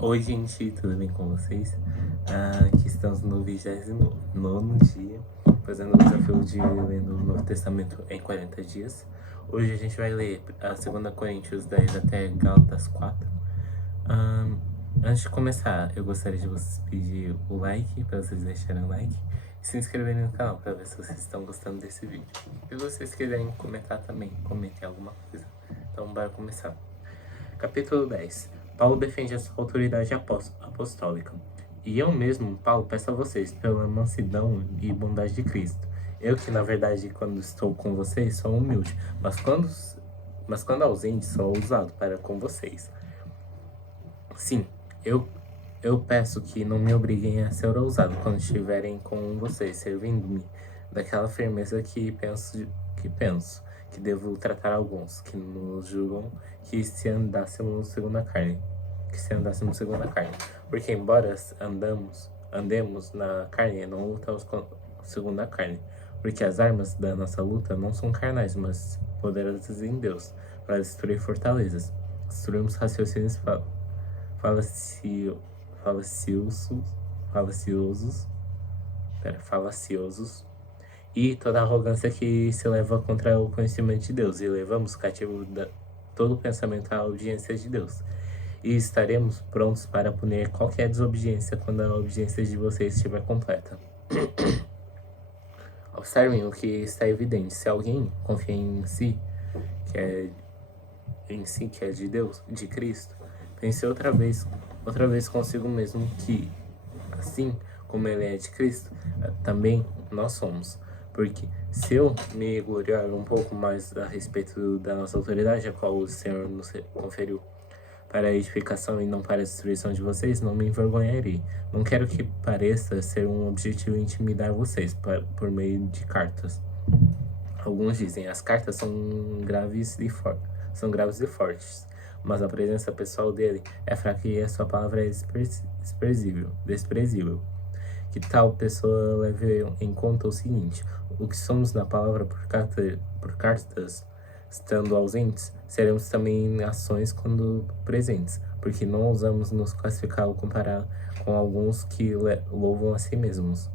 Oi, gente, tudo bem com vocês? Aqui estamos no 29º dia, fazendo o desafio de ler o Novo Testamento em 40 dias. Hoje a gente vai ler a 2 Coríntios 10 até Gálatas 4. Antes de começar, eu gostaria de vocês pedir o like, para vocês deixarem o like, e se inscreverem no canal para ver se vocês estão gostando desse vídeo. Se vocês quiserem comentar também, comentem alguma coisa. Então, bora começar. Capítulo 10. Paulo defende a sua autoridade apostólica. E eu mesmo, Paulo, peço a vocês, pela mansidão e bondade de Cristo. Eu que, na verdade, quando estou com vocês, sou humilde, mas quando ausente, sou ousado para com vocês. Sim, eu peço que não me obriguem a ser ousado quando estiverem com vocês, servindo-me daquela firmeza que penso que devo tratar alguns que nos julgam que se andássemos segundo a carne. Porque embora andemos na carne, não lutamos segundo a carne. Porque as armas da nossa luta não são carnais, mas poderosas em Deus, para destruir fortalezas. Destruímos raciocínios falaciosos, falaciosos, falaciosos e toda arrogância que se leva contra o conhecimento de Deus, e levamos cativo todo pensamento à obediência de Deus. E estaremos prontos para punir qualquer desobediência quando a obediência de vocês estiver completa. Observem o que está evidente. Se alguém confia em si, que é de Deus, de Cristo, pense outra vez consigo mesmo que, assim como ele é de Cristo, também nós somos. Porque se eu me gloriar um pouco mais a respeito da nossa autoridade, a qual o Senhor nos conferiu para a edificação e não para a destruição de vocês, não me envergonharei. Não quero que pareça ser um objetivo intimidar vocês por meio de cartas. Alguns dizem, as cartas são graves e fortes, mas a presença pessoal dele é fraca e a sua palavra é desprezível. Que tal pessoa leve em conta o seguinte: o que somos na palavra por cartas, estando ausentes, seremos também em ações quando presentes, porque não ousamos nos classificar ou comparar com alguns que louvam a si mesmos.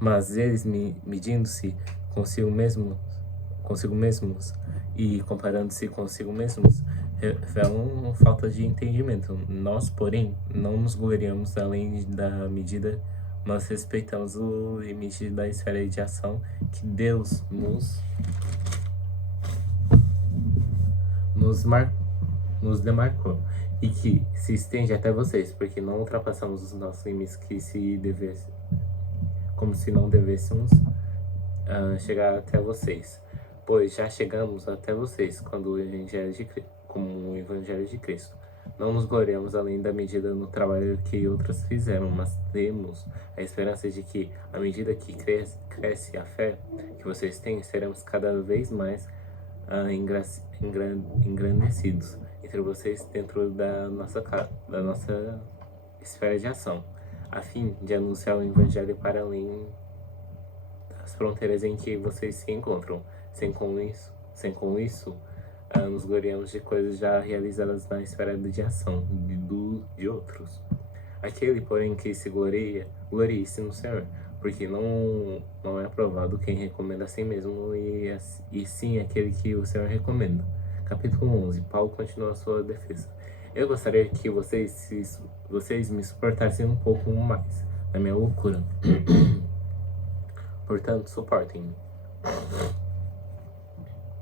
Mas eles, medindo-se consigo mesmos e comparando-se consigo mesmos, revelam falta de entendimento. Nós, porém, não nos gloriamos além da medida, mas respeitamos o limite da esfera de ação que Deus nos demarcou e que se estende até vocês, porque não ultrapassamos os nossos limites como se não devêssemos chegar até vocês, pois já chegamos até vocês como o Evangelho de Cristo. Não nos gloriamos além da medida no trabalho que outros fizeram, mas temos a esperança de que, à medida que cresce a fé que vocês têm, seremos cada vez mais engrandecidos entre vocês dentro da nossa esfera de ação, a fim de anunciar o Evangelho para além das fronteiras em que vocês se encontram. Sem com isso, nos gloriamos de coisas já realizadas na esfera de ação de outros. Aquele, porém, que se glorie-se no Senhor, porque não é aprovado quem recomenda a si mesmo, e sim aquele que o Senhor recomenda. Capítulo 11. Paulo continua a sua defesa. Eu gostaria que vocês me suportassem um pouco mais na minha loucura. Portanto, suportem-me.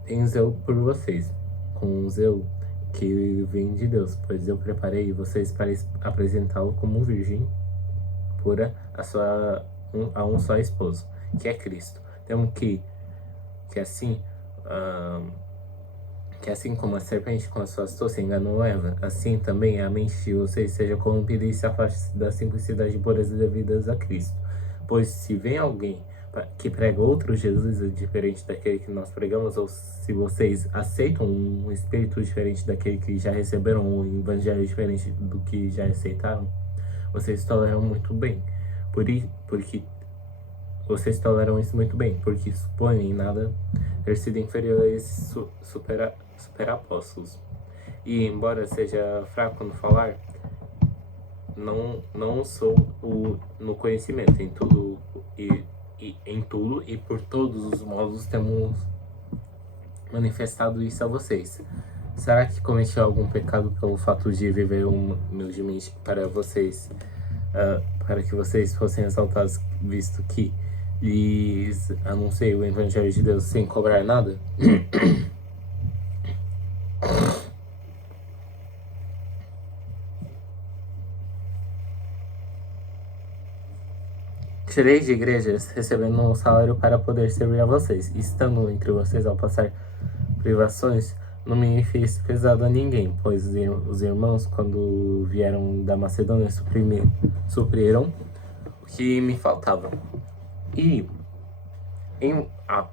Tenho zelo por vocês, com um zelo que vem de Deus, pois eu preparei vocês para apresentá-lo como virgem pura a um só esposo, que é Cristo. Temo que assim como a serpente com a sua astúcia enganou Eva, assim também a mente de vocês seja corrompida e se afaste da simplicidade e pureza devidas a Cristo. Pois se vem alguém que prega outro Jesus diferente daquele que nós pregamos, ou se vocês aceitam um espírito diferente daquele que já receberam, um evangelho diferente do que já aceitaram, vocês toleram muito bem. Porque vocês toleram isso muito bem, porque suponham em nada ter sido inferior a esses super apóstolos. E embora seja fraco no falar, não sou no conhecimento, em tudo e por todos os modos temos manifestado isso a vocês. Será que cometi algum pecado pelo fato de viver humildemente para vocês, para que vocês fossem exaltados, visto que lhes anunciei o Evangelho de Deus sem cobrar nada? Tirei de igrejas recebendo um salário para poder servir a vocês. Estando entre vocês ao passar privações, não me fiz pesado a ninguém, pois os irmãos, quando vieram da Macedônia, supriram o que me faltava. E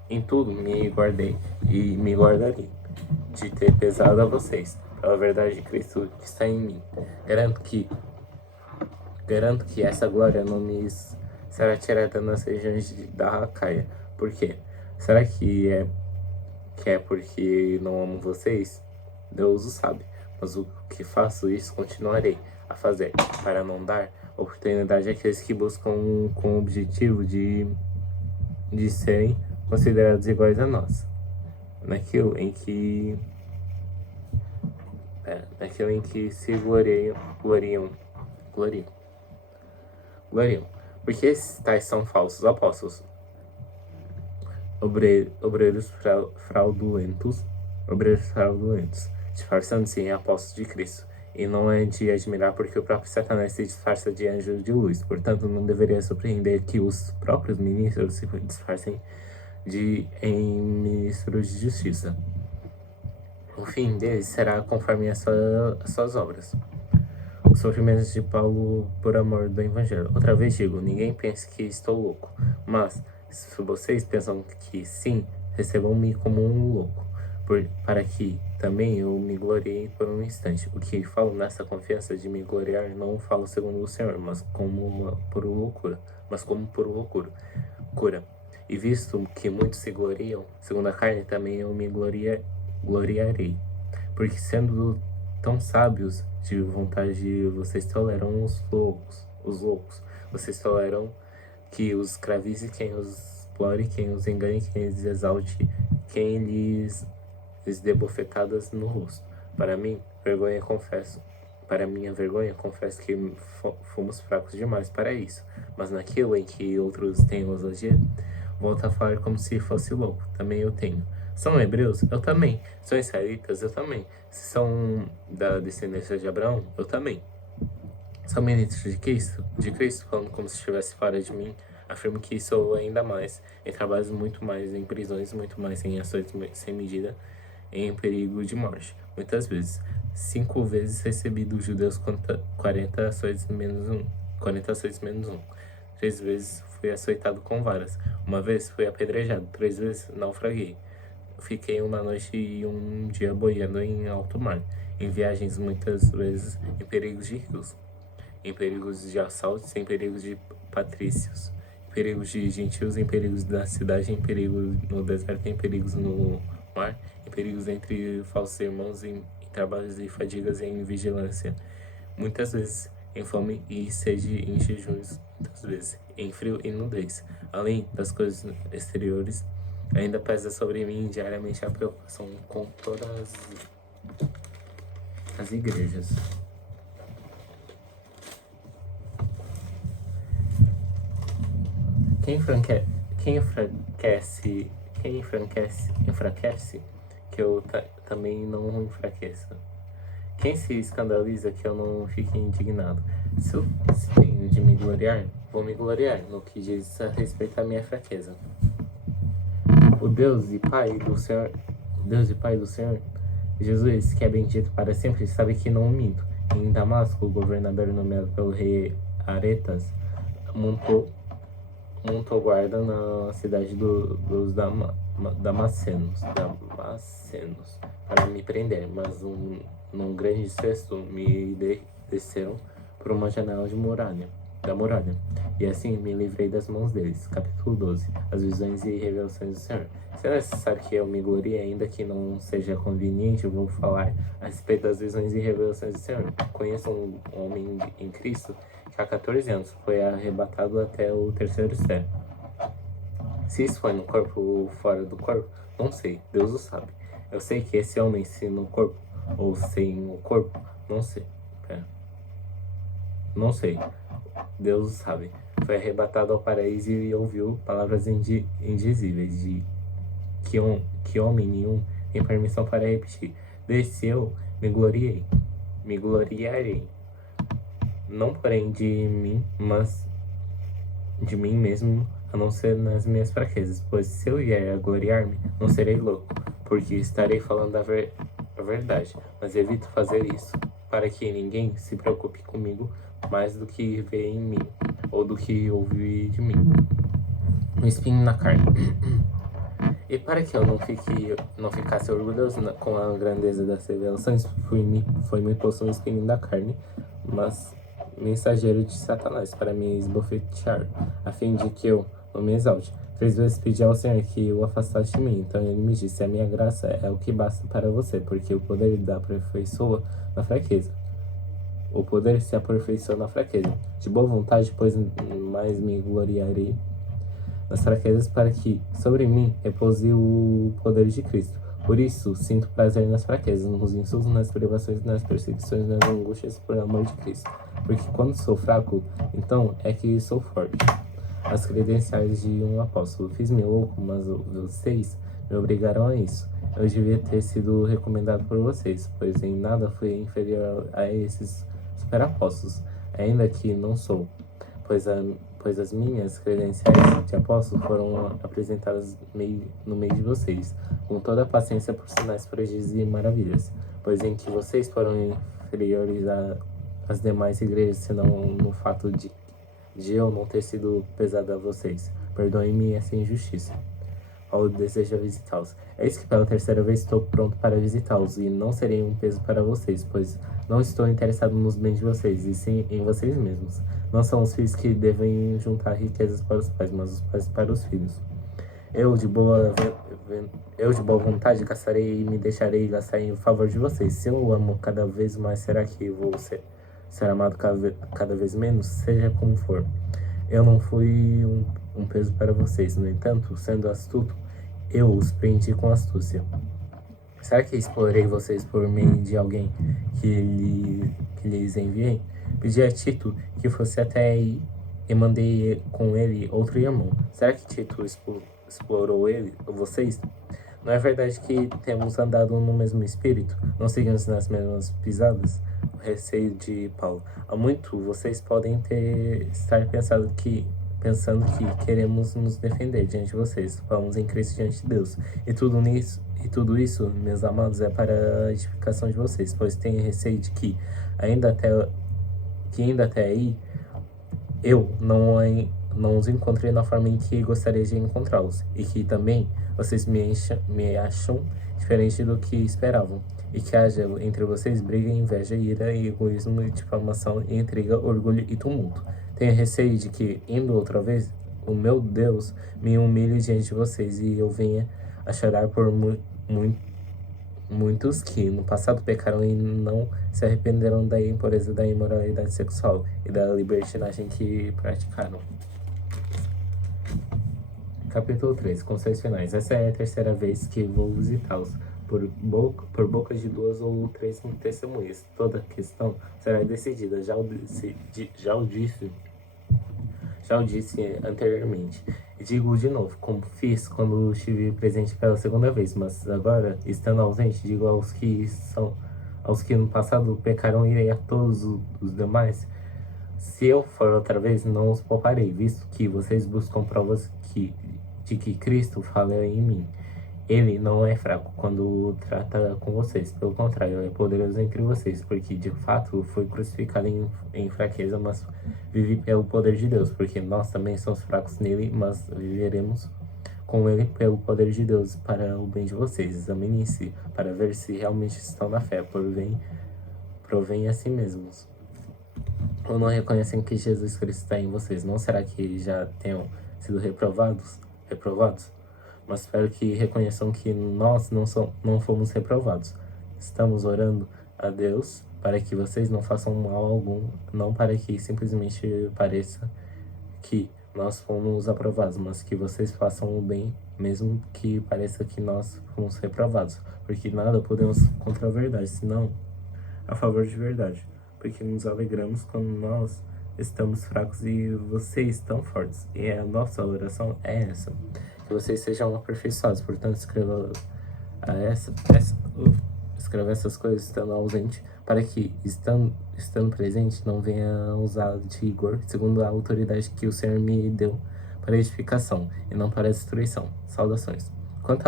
em tudo me guardei e me guardarei de ter pesado a vocês, pela verdade de Cristo que está em mim. Garanto que essa glória não me será tirada nas regiões da Acaia. Por quê? Será que é porque não amo vocês? Deus o sabe. Mas o que faço, isso continuarei a fazer, para não dar oportunidade àqueles que buscam com o objetivo de serem considerados iguais a nós. Naquilo em que se gloriam. Porque esses tais são falsos apóstolos, obreiros fraudulentos, disfarçando-se em apóstolos de Cristo. E não é de admirar, porque o próprio Satanás se disfarça de anjo de luz. Portanto, não deveria surpreender que os próprios ministros se disfarcem em ministros de justiça. O fim deles será conforme as suas obras. Os sofrimentos de Paulo por amor do Evangelho. Outra vez digo, ninguém pense que estou louco, mas se vocês pensam que sim, recebam-me como um louco, para que também eu me gloriei por um instante. O que falo nessa confiança de me gloriar, não falo segundo o Senhor, mas como por loucura. E visto que muitos se gloriam, segundo a carne, também eu me gloriarei. Porque sendo tão sábios de vontade, vocês toleram os loucos. Vocês toleram que os escravize, quem os explore, quem os engane, quem os exalte, quem lhes dê bofetadas no rosto. Para minha vergonha, confesso que fomos fracos demais para isso. Mas naquilo em que outros têm ousadia, volto a falar como se fosse louco. Também eu tenho. São hebreus? Eu também. São israelitas? Eu também. Se são da descendência de Abraão? Eu também. São ministros de Cristo? De Cristo, falando como se estivesse fora de mim. Afirmo que sou ainda mais, em trabalhos muito mais, em prisões muito mais, em ações sem medida, em perigo de morte. Muitas vezes. 5 vezes recebi dos judeus 40 açoites menos 1. 3 vezes fui açoitado com varas. Uma vez fui apedrejado. 3 vezes naufraguei. Fiquei uma noite e um dia boiando em alto mar, em viagens muitas vezes em perigos de rios, em perigos de assaltos, em perigos de patrícios, em perigos de gentios, em perigos da cidade, em perigos no deserto, em perigos no mar, em perigos entre falsos irmãos, em trabalhos e fadigas, em vigilância, muitas vezes em fome e sede, em jejuns, muitas vezes em frio e nudez. Além das coisas exteriores, ainda pesa sobre mim diariamente a preocupação com todas as igrejas. Quem enfraquece, que eu também não enfraqueça. Quem se escandaliza, que eu não fique indignado. Se eu tenho de me gloriar, vou me gloriar no que diz a respeito à minha fraqueza. O Deus e Pai do Senhor, Jesus, que é bendito para sempre, sabe que não minto. Em Damasco, o governador nomeado pelo rei Aretas montou guarda na cidade dos Damascenos, para me prender, mas num grande cesto me desceram por uma janela de muralha. da muralha, e assim me livrei das mãos deles. Capítulo 12. As visões e revelações do Senhor. Se é necessário que eu me glorie, ainda que não seja conveniente, eu vou falar a respeito das visões e revelações do Senhor. Conheço um homem em Cristo que há 14 anos foi arrebatado até o terceiro céu. Se isso foi no corpo ou fora do corpo, não sei, Deus o sabe. Eu sei que esse homem, se no corpo ou sem o corpo, não sei. Não sei, Deus o sabe. Foi arrebatado ao paraíso e ouviu palavras indizíveis de que homem nenhum tem permissão para repetir. Desceu, me gloriarei, não porém de mim, mas de mim mesmo, a não ser nas minhas fraquezas, pois se eu vier a gloriar-me, não serei louco, porque estarei falando a verdade, mas evito fazer isso, para que ninguém se preocupe comigo mais do que vê em mim, ou do que ouve de mim. Um espinho na carne. E para que eu não ficasse orgulhoso com a grandeza das revelações, foi-me posto um espinho da carne, mas mensageiro de Satanás, para me esbofetear, a fim de que eu não me exalte. 3 vezes pedi ao Senhor que o afastasse de mim, então ele me disse: a minha graça é o que basta para você, porque o poder da aperfeiçoa na fraqueza. O poder se aperfeiçoa na fraqueza. De boa vontade, pois mais me gloriarei nas fraquezas, para que sobre mim repouse o poder de Cristo. Por isso, sinto prazer nas fraquezas, nos insultos, nas privações, nas perseguições, nas angústias, por amor de Cristo. Porque quando sou fraco, então é que sou forte. As credenciais de um apóstolo. Fiz-me louco, mas vocês me obrigaram a isso. Eu devia ter sido recomendado por vocês, pois em nada fui inferior a esses superapóstolos, ainda que não sou, pois as minhas credenciais de apóstolo foram apresentadas no meio de vocês, com toda a paciência por sinais, prodígios e maravilhas, pois em que vocês foram inferiores às demais igrejas, senão no fato de eu não ter sido pesado a vocês. Perdoem-me essa injustiça. Paulo deseja visitá-los. Eis que pela terceira vez estou pronto para visitá-los, e não serei um peso para vocês, pois não estou interessado nos bens de vocês, e sim em vocês mesmos. Não são os filhos que devem juntar riquezas para os pais, mas os pais para os filhos. Eu de boa vontade gastarei e me deixarei gastar em favor de vocês. Se eu amo cada vez mais, será que vou ser amado cada vez menos? Seja como for. Eu não fui um peso para vocês. No entanto, sendo astuto, eu os prendi com astúcia. Será que explorei vocês por meio de alguém que lhes enviei? Pedi a Tito que fosse até aí e mandei com ele outro irmão. Será que Tito explorou vocês? Não é verdade que temos andado no mesmo espírito? Não seguimos nas mesmas pisadas? O receio de Paulo. Há muito vocês podem estar pensando que queremos nos defender diante de vocês. Falamos em Cristo diante de Deus. E tudo isso, meus amados, é para a edificação de vocês, pois tenho receio de que ainda até aí eu não os encontrei na forma em que gostaria de encontrá-los, e que também vocês me acham diferente do que esperavam, e que haja entre vocês briga, inveja, ira, egoísmo, difamação, intriga, orgulho e tumulto. Tenho receio de que, indo outra vez, o meu Deus me humilhe diante de vocês e eu venha a chorar por muitos que no passado pecaram e não se arrependeram da impureza, da imoralidade sexual e da libertinagem que praticaram. Capítulo 3. Conselhos finais. Essa é a terceira vez que vou visitá-los, por boca de 2 ou 3 testemunhas. Toda questão será decidida. Já o disse anteriormente. E digo de novo, como fiz quando estive presente pela segunda vez, mas agora, estando ausente, digo aos que no passado pecaram, irei a todos os demais. Se eu for outra vez, não os pouparei, visto que vocês buscam provas de que Cristo fala em mim. Ele não é fraco quando trata com vocês, pelo contrário, é poderoso entre vocês, porque de fato foi crucificado em fraqueza, mas vive pelo poder de Deus, porque nós também somos fracos nele, mas viveremos com ele pelo poder de Deus para o bem de vocês. Examinem-se para ver se realmente estão na fé, provém a si mesmos. ou não reconhecem que Jesus Cristo está em vocês? Não será que já tenham sido reprovados? Mas espero que reconheçam que nós não fomos reprovados. Estamos orando a Deus para que vocês não façam mal algum, não para que simplesmente pareça que nós fomos aprovados, mas que vocês façam o bem, mesmo que pareça que nós fomos reprovados, porque nada podemos contra a verdade, senão a favor de verdade, porque nos alegramos quando nós estamos fracos e vocês estão fortes. E a nossa oração é essa, que vocês sejam aperfeiçoados. Portanto, escreva essas coisas estando ausente, para que, estando presente, não venha usar de rigor, segundo a autoridade que o Senhor me deu para edificação, e não para destruição. Saudações. Quanto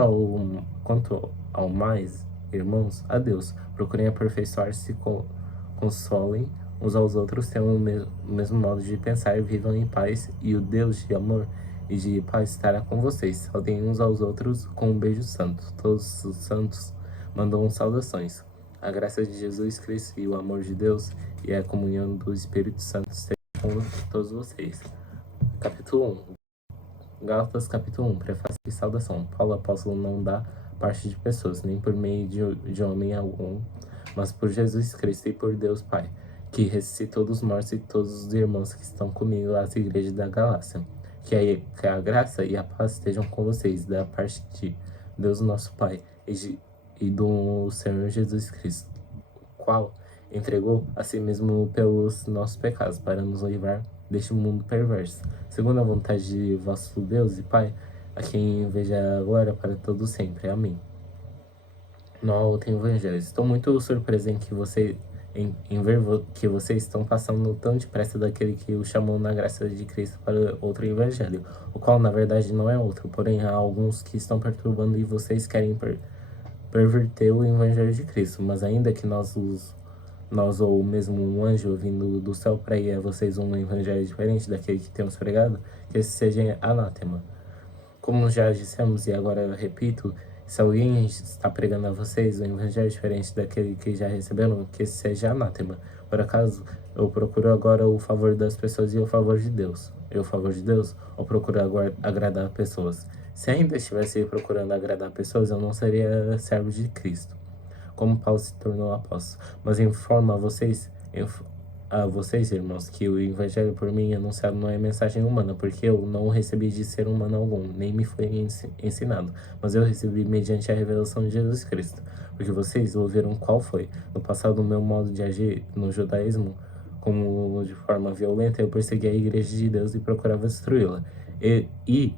ao mais, irmãos, a Deus, procurem aperfeiçoar-se, consolem uns aos outros, tenham o mesmo modo de pensar e vivam em paz, e o Deus de amor e de paz estará com vocês. Saudem uns aos outros com um beijo santo. Todos os santos mandam saudações. A graça de Jesus Cristo e o amor de Deus e a comunhão do Espírito Santo estejam com todos vocês. Capítulo 1. Gálatas capítulo 1. Prefácio e saudação. Paulo, apóstolo, não dá parte de pessoas, nem por meio de homem algum, mas por Jesus Cristo e por Deus Pai, que ressuscitou dos mortos, e todos os irmãos que estão comigo às igrejas da Galácia. Que a graça e a paz estejam com vocês, da parte de Deus nosso Pai e do Senhor Jesus Cristo, o qual entregou a si mesmo pelos nossos pecados, para nos livrar deste mundo perverso, segundo a vontade de vosso Deus e Pai, a quem veja a glória para todo sempre. Amém. No outro evangelho, estou muito surpreso em ver que vocês estão passando tão depressa daquele que o chamou na graça de Cristo para outro evangelho, o qual na verdade não é outro, porém há alguns que estão perturbando e vocês querem perverter o evangelho de Cristo. Mas ainda que nós ou mesmo um anjo vindo do céu pregue a vocês um evangelho diferente daquele que temos pregado, que esse seja anátema. Como já dissemos e agora repito, se alguém está pregando a vocês um evangelho diferente daquele que já receberam, que esse seja anátema. Por acaso, eu procuro agora o favor das pessoas e o favor de Deus? Eu, o favor de Deus, ou procuro agradar pessoas? Se ainda estivesse procurando agradar pessoas, eu não seria servo de Cristo, como Paulo se tornou apóstolo. Mas informo a vocês, irmãos, que o evangelho por mim anunciado não é mensagem humana, porque eu não o recebi de ser humano algum, nem me foi ensinado, mas eu recebi mediante a revelação de Jesus Cristo, porque vocês ouviram qual foi. No passado, o meu modo de agir no judaísmo, como de forma violenta, eu persegui a igreja de Deus e procurava destruí-la. E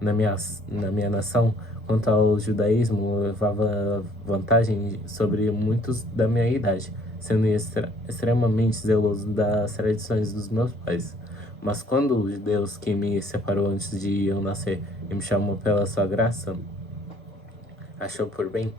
na minha nação, quanto ao judaísmo, eu levava vantagem sobre muitos da minha idade, sendo extremamente zeloso das tradições dos meus pais. Mas quando o Deus que me separou antes de eu nascer e me chamou pela sua graça, achou por bem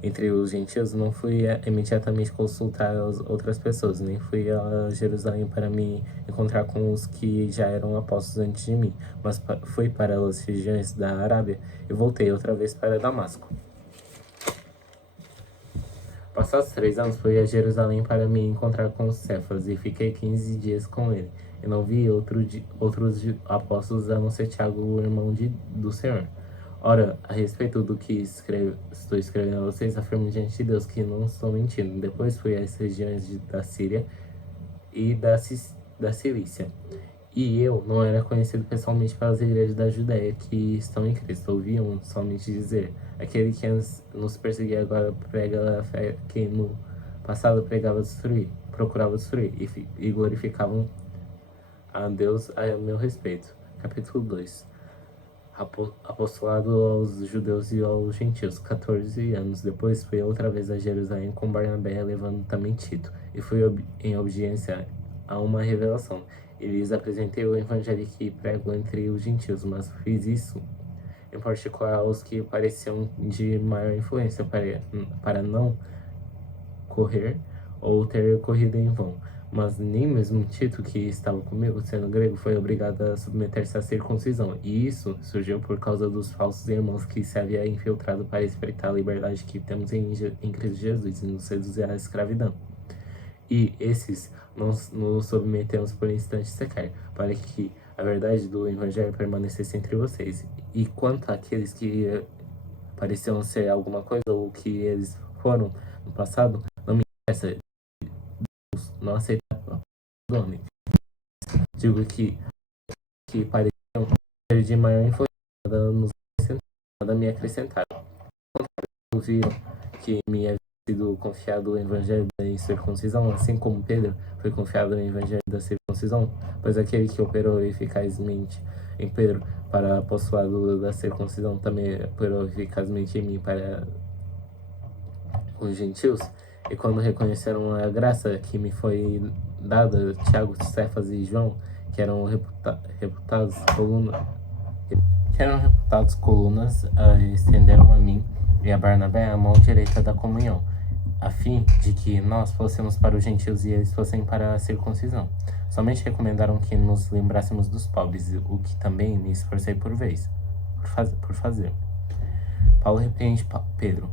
entre os gentios, não fui imediatamente consultar as outras pessoas, nem fui a Jerusalém para me encontrar com os que já eram apóstolos antes de mim, mas fui para as regiões da Arábia e voltei outra vez para Damasco. Passados 3 anos, fui a Jerusalém para me encontrar com Cefas e fiquei 15 dias com ele. E não vi outros apóstolos a não ser Tiago, o irmão do Senhor. Ora, a respeito do que estou escrevendo a vocês, afirmo diante de Deus que não estou mentindo. Depois fui às regiões da Síria e da Cilícia. E eu não era conhecido pessoalmente pelas igrejas da Judéia que estão em Cristo. Ouviam somente dizer: aquele que nos perseguia agora prega a fé que no passado procurava destruir, e glorificavam a Deus a meu respeito. Capítulo 2. Apostolado aos judeus e aos gentios. 14 anos depois, fui outra vez a Jerusalém com Barnabé, levando também Tito, e fui em obediência a uma revelação. E lhes apresentei o evangelho que prego entre os gentios, mas fiz isso em particular aos que pareciam de maior influência, para não correr ou ter corrido em vão. Mas nem mesmo Tito, que estava comigo, sendo grego, foi obrigado a submeter-se à circuncisão. E isso surgiu por causa dos falsos irmãos que se havia infiltrado para espreitar a liberdade que temos em Cristo Jesus e nos seduzir à escravidão. e esses não nos submetemos por instante sequer, para que a verdade do Evangelho permanecesse entre vocês. E quanto àqueles que pareciam ser alguma coisa, ou que eles foram no passado, não me interessa, não aceita o nome. Digo que pareciam ser de maior influência, nada me acrescentaram. Viram que me havia sido confiado o evangelho da circuncisão, assim como Pedro foi confiado o evangelho da circuncisão, pois aquele que operou eficazmente em Pedro para apostolado da circuncisão também operou eficazmente em mim para os gentios. E quando reconheceram a graça que me foi dada, Tiago, Cefas e João, que eram reputados colunas, estenderam a mim e a Barnabé a mão direita da comunhão, a fim de que nós fôssemos para os gentios e eles fossem para a circuncisão. Somente recomendaram que nos lembrássemos dos pobres, o que também me esforcei por fazer. Paulo repreende Pedro.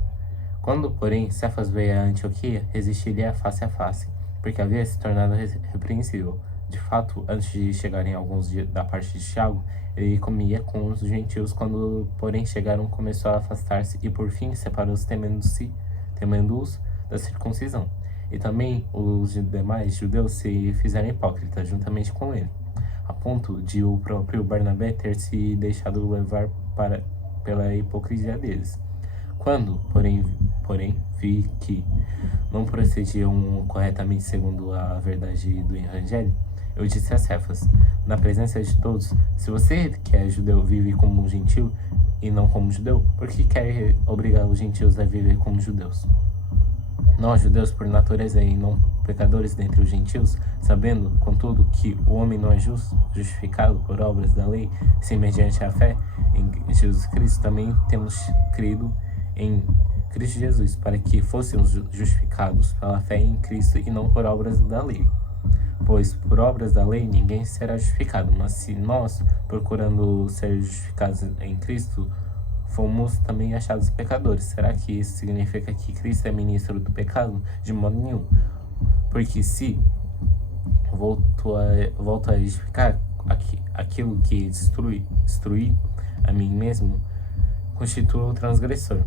Quando, porém, Cefas veio a Antioquia, resisti-lhe a face, porque havia se tornado repreensível. De fato, antes de chegarem alguns da parte de Tiago, ele comia com os gentios. Quando, porém, chegaram, começou a afastar-se e, por fim, separou-os temendo-os da circuncisão. E também os demais judeus se fizeram hipócritas juntamente com ele, a ponto de o próprio Barnabé ter se deixado levar pela hipocrisia deles. Quando, porém, vi que não procediam corretamente segundo a verdade do Evangelho, eu disse a Cefas, na presença de todos, se você que é judeu vive como um gentil e não como judeu, por que quer obrigar os gentios a viver como judeus? Nós, judeus por natureza e não pecadores dentre os gentios, sabendo, contudo, que o homem não é justificado por obras da lei, sim mediante a fé em Jesus Cristo, também temos crido em Cristo Jesus, para que fôssemos justificados pela fé em Cristo e não por obras da lei. Pois por obras da lei ninguém será justificado, mas se nós, procurando ser justificados em Cristo, fomos também achados pecadores, será que isso significa que Cristo é ministro do pecado? De modo nenhum. Porque se volto a justificar aquilo que destruí a mim mesmo, constituo o transgressor.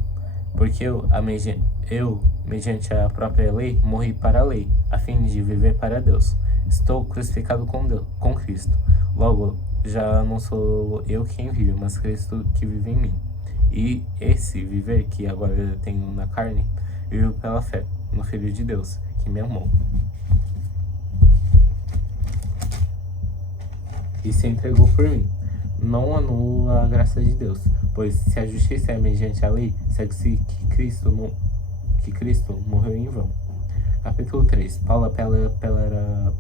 Porque eu, mediante a própria lei, morri para a lei, a fim de viver para Deus. Estou crucificado com Cristo. Logo, já não sou eu quem vive, mas Cristo que vive em mim. E esse viver que agora eu tenho na carne, vivo pela fé no Filho de Deus, que me amou e se entregou por mim. Não anula a graça de Deus, pois se a justiça é mediante a lei, segue-se que Cristo morreu em vão. Capítulo 3. Paulo apela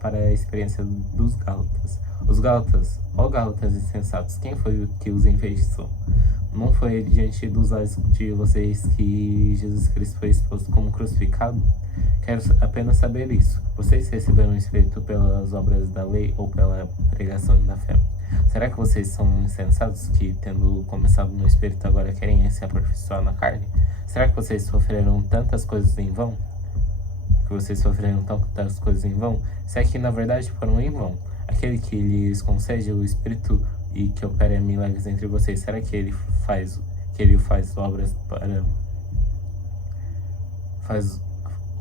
para a experiência dos Gálatas. Os Gálatas, ó Gálatas insensatos, quem foi o que os enfeitiçou? Não foi diante dos olhos de vocês que Jesus Cristo foi exposto como crucificado? Quero apenas saber isso. Vocês receberam o Espírito pelas obras da lei ou pela pregação da fé? Será que vocês são insensatos que, tendo começado no Espírito, agora querem se aperfeiçoar na carne? Será que vocês sofreram tantas coisas em vão? Se é que na verdade foram em vão. Aquele que lhes concede o Espírito e que opera milagres entre vocês, será que ele faz obras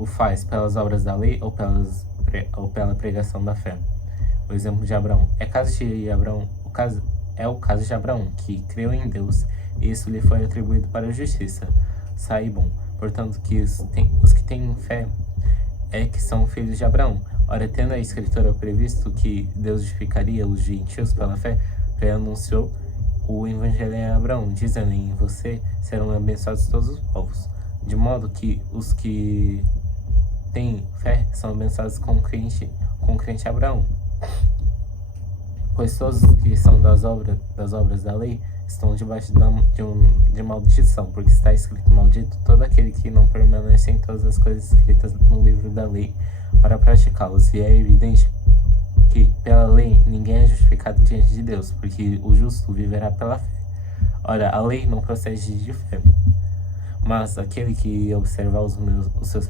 faz pelas obras da lei ou pela pregação da fé? O exemplo de Abraão. É o caso de Abraão, que creu em Deus e isso lhe foi atribuído para a justiça. Saibam, portanto, que os que têm fé que são filhos de Abraão. Ora, tendo a Escritura previsto que Deus justificaria os gentios pela fé, pré-anunciou o Evangelho a Abraão, dizendo: em você serão abençoados todos os povos. De modo que os que têm fé são abençoados com o crente Abraão. Pois todos os que são das obras da lei estão debaixo de maldição, porque está escrito: maldito todo aquele que não permanece em todas as coisas escritas no livro da lei para praticá-las. E é evidente que pela lei ninguém é justificado diante de Deus, porque o justo viverá pela fé. Ora, a lei não procede de fé, mas aquele que observar os seus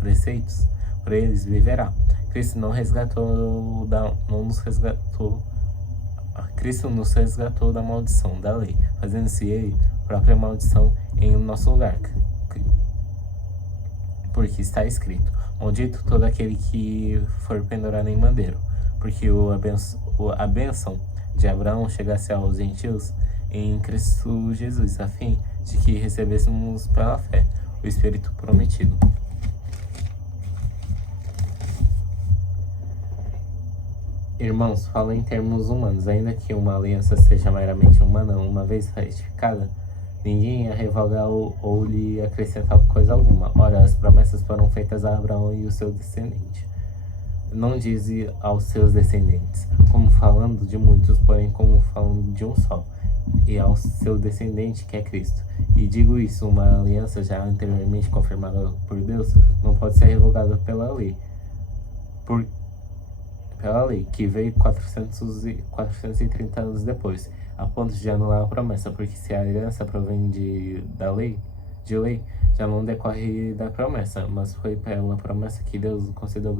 preceitos por eles viverá. Cristo não nos resgatou. Cristo nos resgatou da maldição da lei, fazendo-se ele própria maldição em nosso lugar. Porque está escrito: maldito todo aquele que for pendurado em madeiro, porque a bênção de Abraão chegasse aos gentios em Cristo Jesus, a fim de que recebêssemos pela fé o Espírito prometido. Irmãos, falo em termos humanos, ainda que uma aliança seja meramente humana, uma vez ratificada, ninguém a revogar ou lhe acrescentar coisa alguma. Ora, as promessas foram feitas a Abraão e o seu descendente. Não diz aos seus descendentes, como falando de muitos, porém como falando de um só, e ao seu descendente, que é Cristo. E digo isso: uma aliança já anteriormente confirmada por Deus não pode ser revogada pela lei, que veio 430 anos depois, a ponto de anular a promessa, porque se a aliança provém de lei, já não decorre da promessa, mas foi pela promessa que Deus concedeu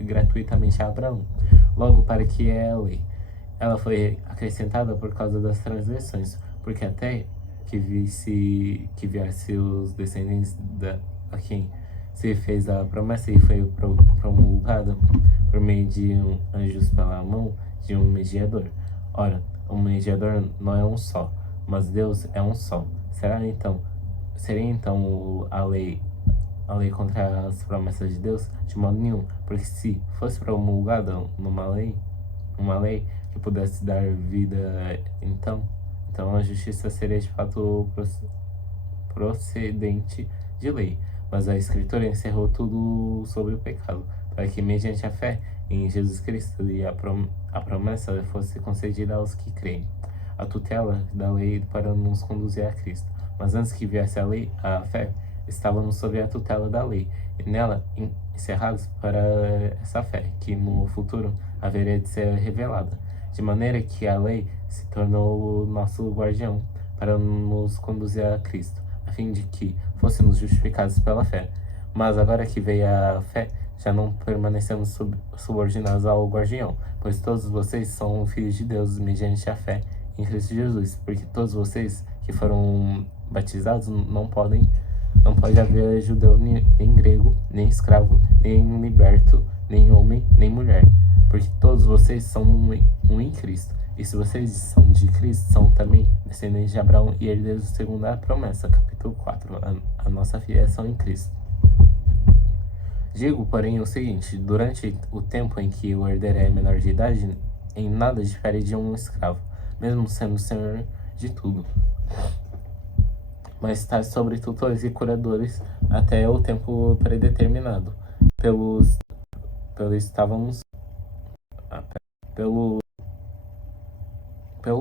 gratuitamente a Abraão. Logo, para que é a lei? Ela foi acrescentada por causa das transgressões, porque até que viesse os descendentes a quem se fez a promessa e foi promulgada por meio de anjos pela mão de um mediador. Ora, o mediador não é um só, mas Deus é um só. Seria então a lei contra as promessas de Deus? De modo nenhum, porque se fosse promulgada uma lei que pudesse dar vida, então a justiça seria de fato procedente de lei. Mas a Escritura encerrou tudo sobre o pecado, para que mediante a fé em Jesus Cristo a promessa fosse concedida aos que creem. A tutela da lei para nos conduzir a Cristo. Mas antes que viesse a lei, a fé, estávamos sob a tutela da lei, e nela encerrados para essa fé, que no futuro haveria de ser revelada. De maneira que a lei se tornou o nosso guardião para nos conduzir a Cristo, a fim de que fôssemos justificados pela fé. Mas agora que veio a fé, já não permanecemos subordinados ao guardião, pois todos vocês são filhos de Deus mediante a fé em Cristo Jesus, porque todos vocês que foram batizados não pode haver judeu nem grego, nem escravo, nem liberto, nem homem, nem mulher, porque todos vocês são um em Cristo. E se vocês são de Cristo, são também descendentes de Abraão e herdeiros segundo a promessa. Capítulo 4. A nossa filiação em Cristo. Digo, porém, o seguinte: durante o tempo em que o herdeiro é menor de idade, em nada difere de um escravo, mesmo sendo senhor de tudo, mas está sobre tutores e curadores até o tempo predeterminado pelo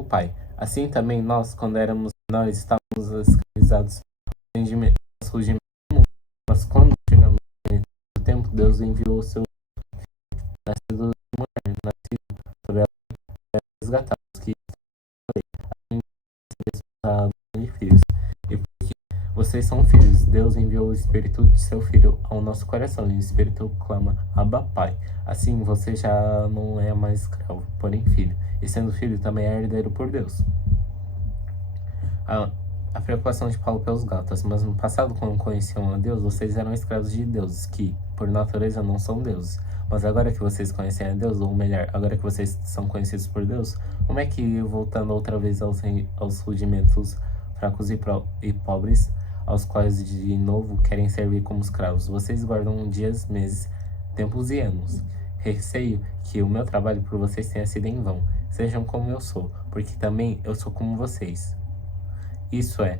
Pai. Assim também nós, quando éramos menores, estávamos escravizados aos rudimentos do mundo. Mas quando chegamos no tempo, Deus enviou o seu nascido de mulher, nascido sobre ela, para resgatá-los, que estavam de filhos. E porque vocês são filhos, Deus enviou o Espírito de seu Filho ao nosso coração, e o Espírito clama: Abba, Pai. Assim, você já não é mais escravo, porém filho, e sendo filho também é herdeiro por Deus. A preocupação de Paulo pelos Gálatas: mas no passado, quando conheciam a Deus, vocês eram escravos de deuses, que, por natureza, não são deuses. Mas agora que vocês conhecem a Deus, ou melhor, agora que vocês são conhecidos por Deus, como é que, voltando outra vez aos rudimentos fracos e pobres, aos quais de novo querem servir como escravos, vocês guardam dias, meses, tempos e anos? Receio que o meu trabalho por vocês tenha sido em vão. Sejam como eu sou, porque também eu sou como vocês. Isso é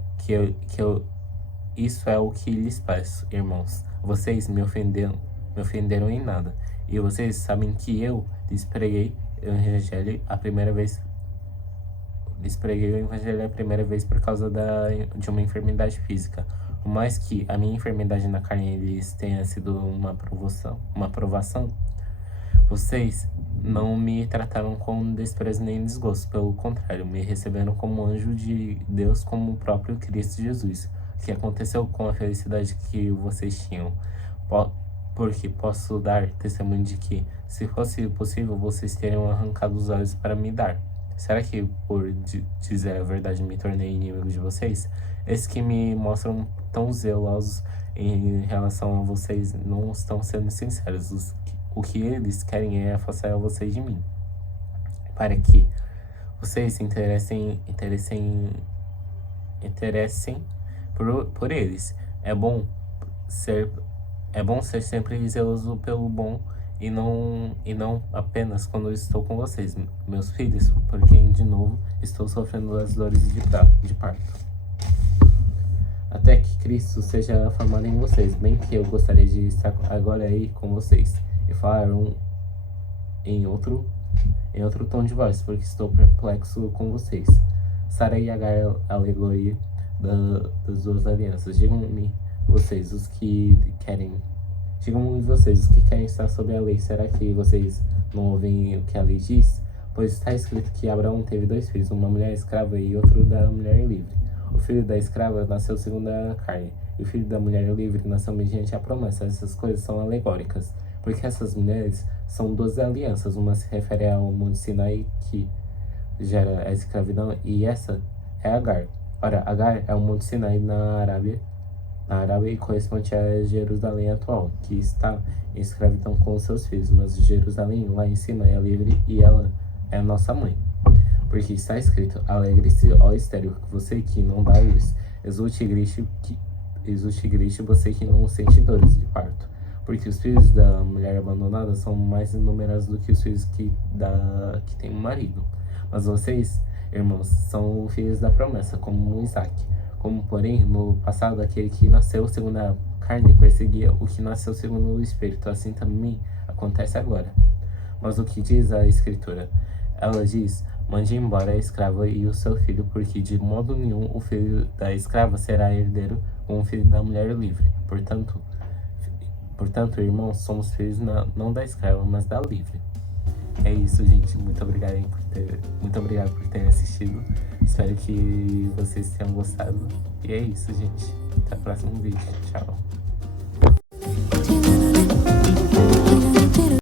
o que lhes peço, irmãos. Vocês me ofenderam em nada, e vocês sabem que eu lhes preguei o Evangelho a primeira vez por causa de uma enfermidade física. Por mais que a minha enfermidade na carne lhes tenha sido uma provação, vocês não me trataram com desprezo nem desgosto, pelo contrário, me receberam como anjo de Deus, como o próprio Cristo Jesus. O que aconteceu com a felicidade que vocês tinham? porque posso dar testemunho de que, se fosse possível, vocês teriam arrancado os olhos para me dar. Será que, por dizer a verdade, me tornei inimigo de vocês? Esses que me mostram tão zelosos em relação a vocês não estão sendo sinceros. O que eles querem é afastar vocês de mim, para que vocês se interessem por eles. É bom ser sempre zeloso pelo bom e não apenas quando eu estou com vocês, meus filhos, por quem de novo estou sofrendo as dores de parto. Até que Cristo seja formado em vocês, bem que eu gostaria de estar agora aí com vocês e falar em outro tom de voz, porque estou perplexo com vocês. Sara e Agar, alegoria das duas alianças. Digam-me vocês os que querem estar sob a lei. Será que vocês não ouvem o que a lei diz? Pois está escrito que Abraão teve 2 filhos, uma mulher escrava e outro da mulher livre. O filho da escrava nasceu segundo a carne, e o filho da mulher livre nasceu mediante a promessa. Essas coisas são alegóricas, porque essas mulheres são 2 alianças. Uma se refere ao Monte Sinai, que gera a escravidão, e essa é Agar. Ora, Agar é o Monte Sinai na Arábia e corresponde a Jerusalém atual, que está em escravidão com os seus filhos, mas Jerusalém lá em cima é livre e ela é nossa mãe. Porque está escrito: alegre-se, ó estéril, você que não dá luz, exulte e grite, você que não sente dores de parto. Porque os filhos da mulher abandonada são mais numerosos do que os filhos que tem um marido. Mas vocês, irmãos, são filhos da promessa, como Isaac. Como, porém, no passado, aquele que nasceu segundo a carne perseguia o que nasceu segundo o Espírito, assim também acontece agora. Mas o que diz a Escritura? Ela diz: mande embora a escrava e o seu filho, porque de modo nenhum o filho da escrava será herdeiro com o filho da mulher livre. Portanto, irmãos, somos filhos não da escrava, mas da livre. É isso, gente. Muito obrigado por terem assistido. Espero que vocês tenham gostado. E é isso, gente. Até o próximo vídeo. Tchau.